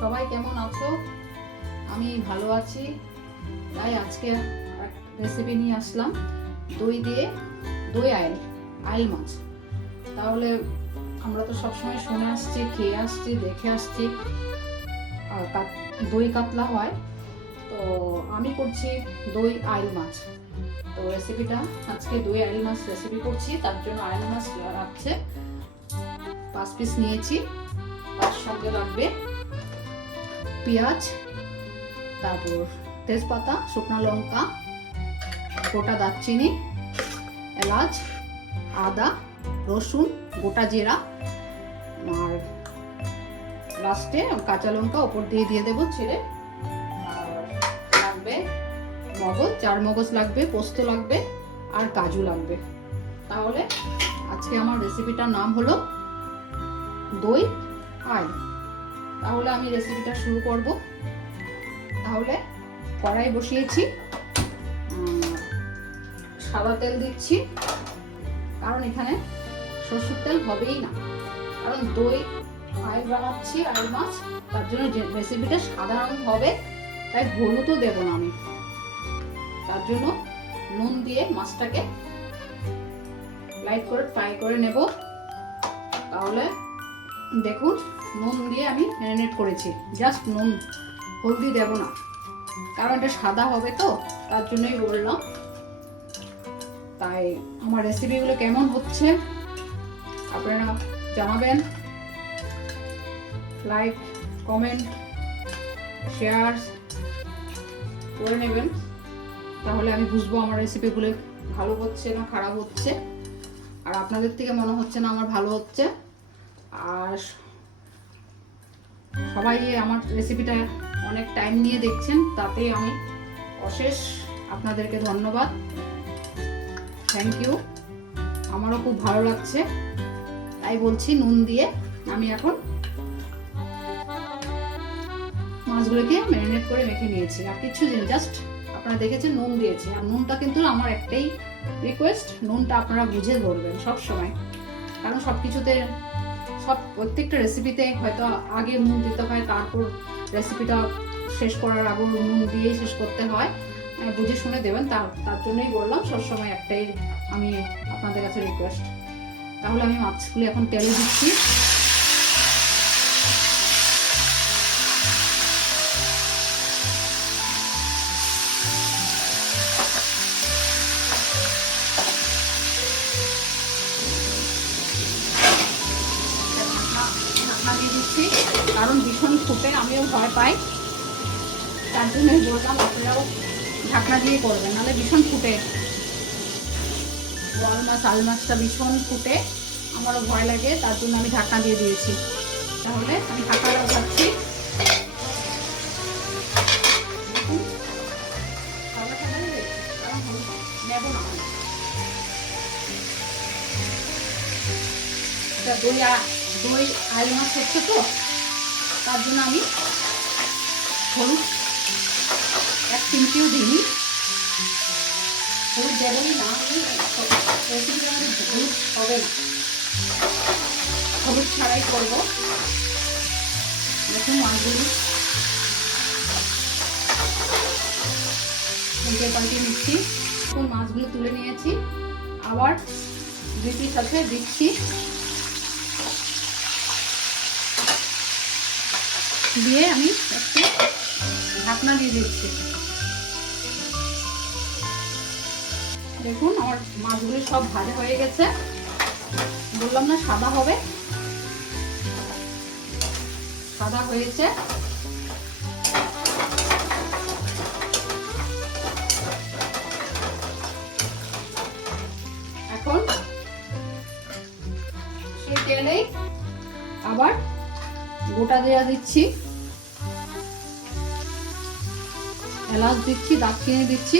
সবাই কেমন আছো? আমি ভালো আছি। তাই আজকে রেসিপি নিয়ে আসলাম দই দিয়ে দই আইল মাছ। তাহলে আমরা তো সবসময় শুনে আসছি, খেয়ে আসছি, দেখে আসছি দই কাতলা হয়, তো আমি করছি দই আইল মাছ। তো রেসিপিটা আজকে দই আইল মাছ রেসিপি করছি। তার জন্য আইল মাছ লাগছে 5 পিস নিয়েছি। তার সঙ্গে লাগবে পেঁয়াজ, তারপর তেজপাতা, শুকনো লঙ্কা, গোটা দারচিনি, এলাচ, আদা, রসুন, গোটা জিরা, আর লাস্টে কাঁচা লঙ্কা ওপর দিয়ে দেবো ছিঁড়ে। আর লাগবে মগজ, 4 মগজ লাগবে, পোস্ত লাগবে আর কাজু লাগবে। তাহলে আজকে আমার রেসিপিটার নাম হলো দই আইল। তাহলে আমি রেসিপিটা শুরু করব। তাহলে কড়াই বসিয়েছি, সাদা তেল দিচ্ছি, কারণ এখানে সরষের তেল হবেই না, কারণ দই আইল বানাচ্ছি, আইল মাছ, তার জন্য রেসিপিটা সাধারণ হবে, তাই হলুদও দেব না আমি। তার জন্য নুন দিয়ে মাছটাকে লাইট করে ফ্রাই করে নেব। তাহলে দেখুন, নুন দিয়ে আমি ম্যারিনেট করেছি, জাস্ট নুন, হলদি দেব না, কারণ এটা সাদা হবে তো, তার জন্যই বললাম। তাই আমার রেসিপিগুলো কেমন হচ্ছে আপনারা জানাবেন, লাইক, কমেন্ট, শেয়ার করে নেবেন, তাহলে আমি বুঝবো আমার রেসিপিগুলো ভালো হচ্ছে না খারাপ হচ্ছে। আর আপনাদের থেকে মনে হচ্ছে না আমার ভালো হচ্ছে। আর সবাই আমার রেসিপিটা অনেক টাইম নিয়ে দেখছেন, তাতে আমি অশেষ আপনাদেরকে ধন্যবাদ, থ্যাংক ইউ। আমারও খুব ভালো লাগছে, তাই বলছি নুন দিয়ে আমি এখন মাছগুলোকে ম্যারিনেট করে রেখে নিয়েছি। আর কিছু দিন জাস্ট আপনারা দেখেছেন নুন দিয়েছি। আর নুনটা কিন্তু আমার একটাই রিকোয়েস্ট, নুনটা আপনারা বুঝে ধরবেন সব সময়, কারণ সবকিছুতে প্রত্যেকটা রেসিপিতে হয়তো আগে নুন দিতে হয়, তারপর রেসিপিটা শেষ করার আগে নুন দিয়েই শেষ করতে হয়। বুঝে শুনে দেবেন, তার জন্যই বললাম, সবসময় একটাই আমি আপনাদের কাছে রিকোয়েস্ট। তাহলে আমি মাছগুলো এখন তেলে দিচ্ছি। কারণ ভীষণ ফুটে, আমিও ভয় পাই, তার জন্যই বললাম আপনারাও ঢাকনা দিয়ে করবেন, নাহলে ভীষণ ফুটে। বোয়াল মাছ, আল মাছটা ভীষণ ফুটে, আমারও ভয় লাগে, তার জন্য আমি ঢাকনা দিয়ে দিয়েছি। তাহলে আমি ঢাকনাটা উঠাচ্ছি। দই আইল মাছ হচ্ছে তো, তার জন্য আমি হলুদ 1 চিমটিও দিইনি। হলুদ দেবই না, রেসিপিটা আমাদের হলুদ হবে না, হলুদ ছাড়াই করবো। দেখুন মাছগুলি পাল্টে নিচ্ছি। এখন মাছগুলো তুলে নিয়েছি, আবার 2 পিস আছে দিচ্ছি, দিয়ে আমি একটু ঢাকনা দিয়ে দিচ্ছি। দেখুন আমার মাছগুলি সব ভাজা হয়ে গেছে, বললাম না সাদা হবে, সাদা হয়েছে। এখন সেই তেলেই আবার গোটা জিরা দিচ্ছি, এলাচ দিচ্ছি, দারচিনি দিচ্ছি,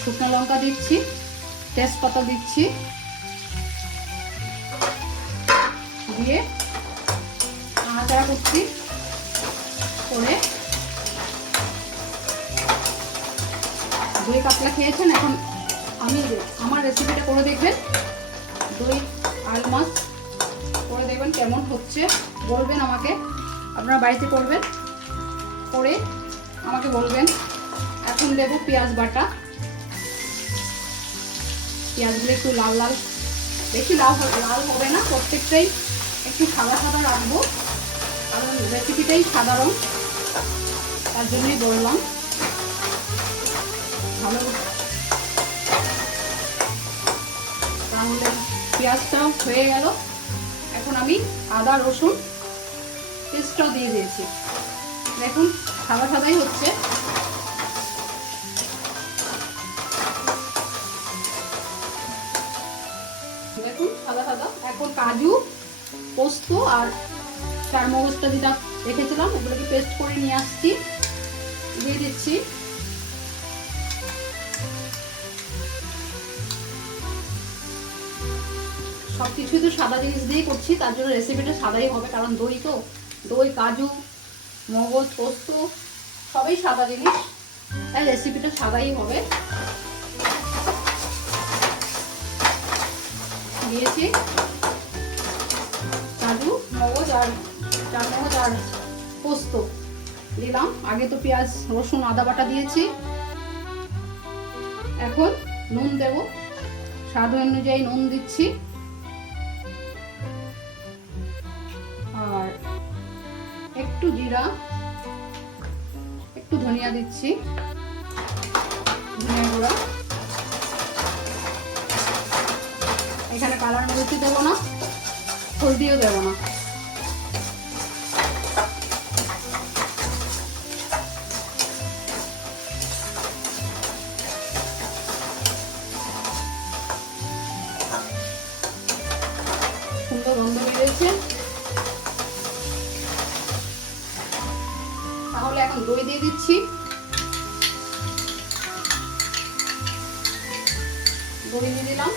শুকনো লঙ্কা দিচ্ছি, তেজপাতা দিচ্ছি, দিয়ে নাড়াচাড়া করছি করে। দই কাতলা খেয়েছেন, এখন আমার রেসিপিটা করে দেখবেন, দই আইল মাছ করে দেখবেন কেমন হচ্ছে, বলবেন আমাকে। আপনারা বাড়িতে করবেন, করে আমাকে বলবেন। এখন দেব পেঁয়াজ বাটা। পেঁয়াজগুলো একটু লাল লাল, বেশি লাল হবে না, প্রত্যেকটাই একটু সাদা সাদা রাখবো, কারণ রেসিপিটাই সাধারণ, তার জন্যই বললাম। ভালো, তাহলে পেঁয়াজটাও হয়ে গেল। এখন আমি আদা রসুন পেস্টটাও দিয়ে দিয়েছি। দেখুন সাদা সাদাই হচ্ছে। দেখুন সাদা সাদা। এখন কাজু, পোস্ত আর চারমগজটা যেটা রেখেছিলাম ওগুলোকে পেস্ট করে নিয়ে আসছি, দিয়ে দিচ্ছি। সবকিছুই তো সাদা জিনিস দিয়েই করছি, তার জন্য রেসিপিটা সাদাই হবে, কারণ দই তো, দই, কাজু, মগজ, পোস্ত সবই সাদা জিনিস, তাই রেসিপিটা সাদাই হবে। দিয়েছি কাজু, মগজ আর চারমগজ আর পোস্ত দিলাম। আগে তো পেঁয়াজ রসুন আদা বাটা দিয়েছি। এখন নুন দেব, স্বাদ অনুযায়ী নুন দিচ্ছি, আর একটু জিরা, একটু ধনিয়া দিচ্ছি, ধনিয়া গুঁড়া। এখানে কালার মরিচি দেবো না, হলদিও দেবো না। সুন্দর গন্ধ বেরিয়েছে। তাহলে এখন দই দিয়ে দিচ্ছি। দই দিয়ে দিলাম।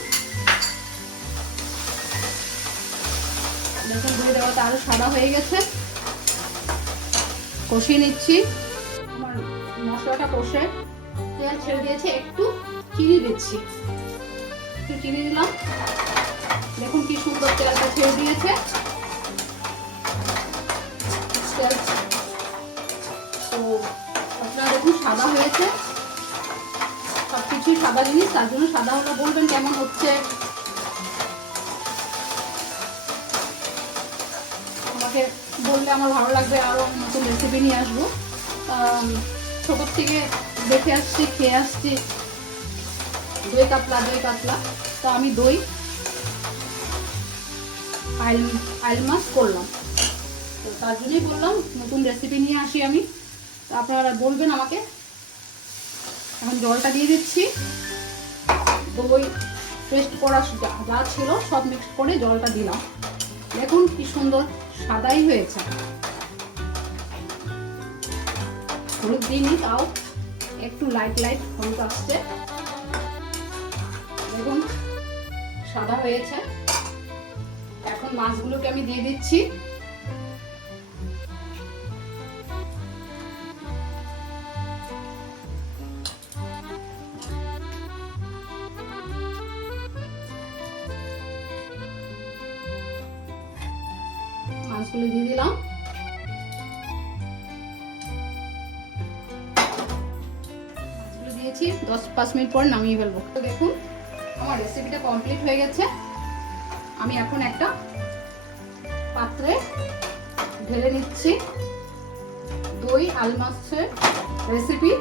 দেখুন দই দেওয়াতে আরো সাদা হয়ে গেছে। কষিয়ে নিচ্ছি। আমার মশলাটা কষে তেল ছেড়ে দিয়েছে, একটু চিনি দিচ্ছি, একটু চিনি দিলাম। দেখুন কি সুন্দর তেলটা ছেড়ে দিয়েছে। তেল তো আপনারা দেখুন সাদা হয়েছে, সবকিছুই সাদা জিনিস, তার জন্য সাদা হলে বলবেন কেমন হচ্ছে। আমাকে বললে আমার ভালো লাগবে, আরও নতুন রেসিপি নিয়ে আসবো। ছোটোর থেকে দেখে আসছি, খেয়ে আসছি দই কাতলা, দই কাতলা। তো আমি দই আইল মাছ করলাম, তো তার জন্যই বললাম নতুন রেসিপি নিয়ে আসি আমি, তো আপনারা বলবেন আমাকে। এখন জলটা দিয়ে দিচ্ছি। দই পেস্ট করা যা ছিল সব মিক্স করে জলটা দিলাম। দেখুন কি সুন্দর সাদাই হয়েছে। হলুদ দিইনি, তাও একটু লাইট লাইট হলুদ আসছে। দেখুন সাদা হয়েছে। এখন মাছগুলোকে আমি দিয়ে দিচ্ছি। মাছগুলো দিয়ে দিলাম। মাছগুলো দিয়েছি, 10-5 মিনিট পর নামিয়ে ফেলবো। তো দেখুন আমার রেসিপিটা কমপ্লিট হয়ে গেছে। আমি এখন একটা পাত্রে ঢেলে নিচ্ছি দই আল মাছের রেসিপি।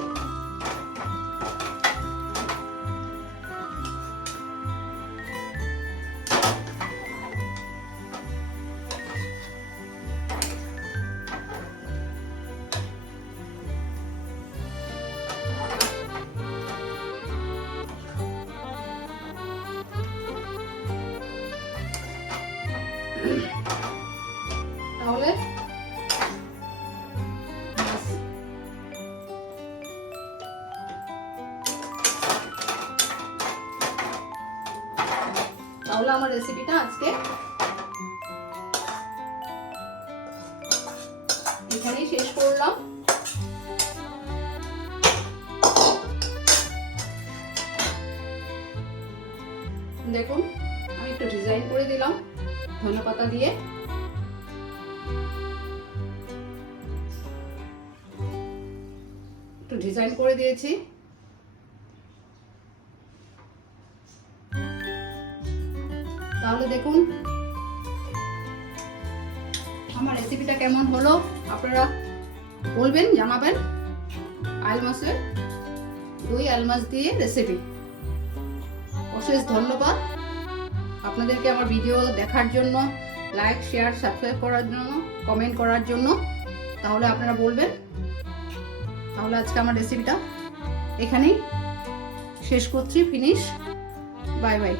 তাহলে আমার রেসিপিটা আজকে এখানেই শেষ করলাম। দেখুন আমি একটু ডিজাইন করে দিলাম ধনেপাতা দিয়ে। ডিজাইন করে দিয়েছি। তাহলে দেখুন আমার রেসিপিটা কেমন হলো, আপনারা বলবেন, জানাবেন। আইল মাছের দই আইল মাছ দিয়ে রেসিপি। অশেষ ধন্যবাদ আপনাদেরকে আমার ভিডিও দেখার জন্য, লাইক শেয়ার সাবস্ক্রাইব করার জন্য, কমেন্ট করার জন্য। তাহলে আপনারা বলবেন। তাহলে আজকে আমার রেসিপিটা এখানেই শেষ করছি, ফিনিশ। Bye bye.